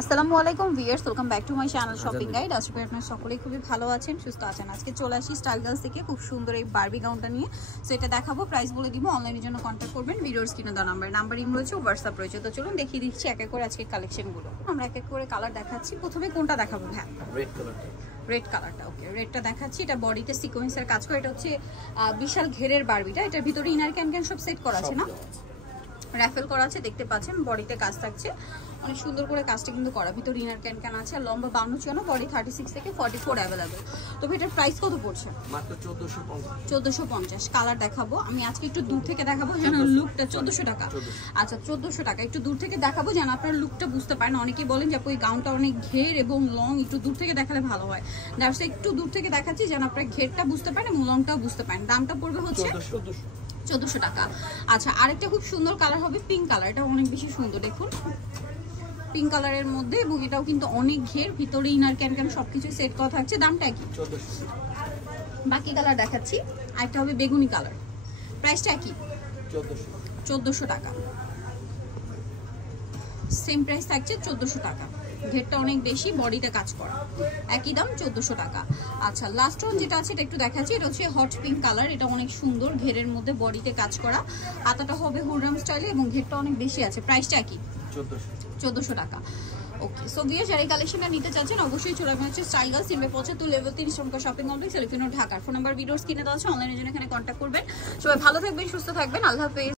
আসসালামু আলাইকুম viewers, welcome back to my channel shopping guide. আশা করি আপনারা সকলেই খুবই ভালো আছেন, সুস্থ আছেন। আজকে চলে আসি স্টাইল গার্লস থেকে খুব সুন্দর এই বারবি গাউনটা নিয়ে। সো এটা দেখাবো, প্রাইস বলে দিব, অনলাইনের জন্য কন্ট্যাক্ট করবেন। ভিডিওর স্ক্রিনে দেওয়া নাম্বার ইম রয়েছে, হোয়াটসঅ্যাপ রয়েছে। তো চলুন দেখিয়ে দিচ্ছি এক এক করে আজকে কালেকশনগুলো। আমরা এক এক করে কালার দেখাচ্ছি। প্রথমে কোনটা দেখাবো? হ্যাঁ, রেড কালারটা। ওকে, রেডটা দেখাচ্ছি। এটা বডিতে সিকোয়েন্সের কাজ করে। এটা হচ্ছে বিশাল ঘেরের বারবিটা। এটার ভিতরে ইনার ক্যান সব সেট করা আছে না, র্যাফেল করা আছে, দেখতে পাচ্ছেন। বডিতে কাজ থাকছে, অনেক সুন্দর করে কাজটা কিন্তু করা। ভিতরে ইনার ক্যান আছে। আর লম্বা 52 বডি 36 থেকে 44 অ্যাভেলেবল। তবে এটার প্রাইস কত পড়ছে? মাত্র 1450। কালার দেখাবো আমি আজকে একটু দূর থেকে দেখাবো যেন লুকটা 1400 টাকা। আচ্ছা 1400 টাকা। একটু দূর থেকে দেখাবো যেন আপনারা লুকটা বুঝতে পারেন। অনেকেই বলেন যে ওই গাউনটা অনেক ঘের এবং লং, একটু দূর থেকে দেখালে ভালো হয়। দ্যাটস একটু দূর থেকে দেখাচ্ছি যেন আপনারা ঘেরটা বুঝতে পারেন এবং লংটাও বুঝতে পারেন। দামটা পড়বে হচ্ছে 1400 টাকা। আচ্ছা, আরেকটা খুব সুন্দর কালার হবে পিঙ্ক কালার। এটা অনেক বেশি সুন্দর, দেখুন পিঙ্ক কালারের মধ্যে, এবং এটাও কিন্তু অনেক ঘের। ভিতরে ইনার ক্যান সবকিছু সেট করা থাকছে। দামটা কি? 1400। বাকি কালার দেখাচ্ছি। আরেকটা হবে বেগুনি কালার, প্রাইসটা কি? 1400 টাকা। সেম প্রাইস থাকছে 1400 টাকা। ঘেরটা অনেক বেশি, বডিতে কাজ করা, একই দাম 1400 টাকা। আচ্ছা, লাস্ট ওয়ান যেটা আছে এটা একটু দেখাচ্ছি। এটা হচ্ছে হট পিঙ্ক কালার। এটা অনেক সুন্দর, ঘেরের মধ্যে বডিতে কাজ করা। হাতাটা হবে হুররাম স্টাইলে এবং ঘেরটা অনেক বেশি আছে। প্রাইসটা কি? 1400 টাকা। ওকে, সো ভিউয়ার্স যারা এই কালেকশনটা নিতে চাচ্ছেন অবশ্যই চলে আসবেন হচ্ছে স্টাইল গার্লস, সিমবে 75 লেভেল 3 শ্রমকা shopping complex, elephant road, Dhaka. Phone number videos কিনে দেওয়া আছে, অনলাইনের জন্য এখানে কন্ট্যাক্ট করবেন। সবাই ভালো থাকবেন, সুস্থ থাকবেন, আল্লাহ হাফেজ।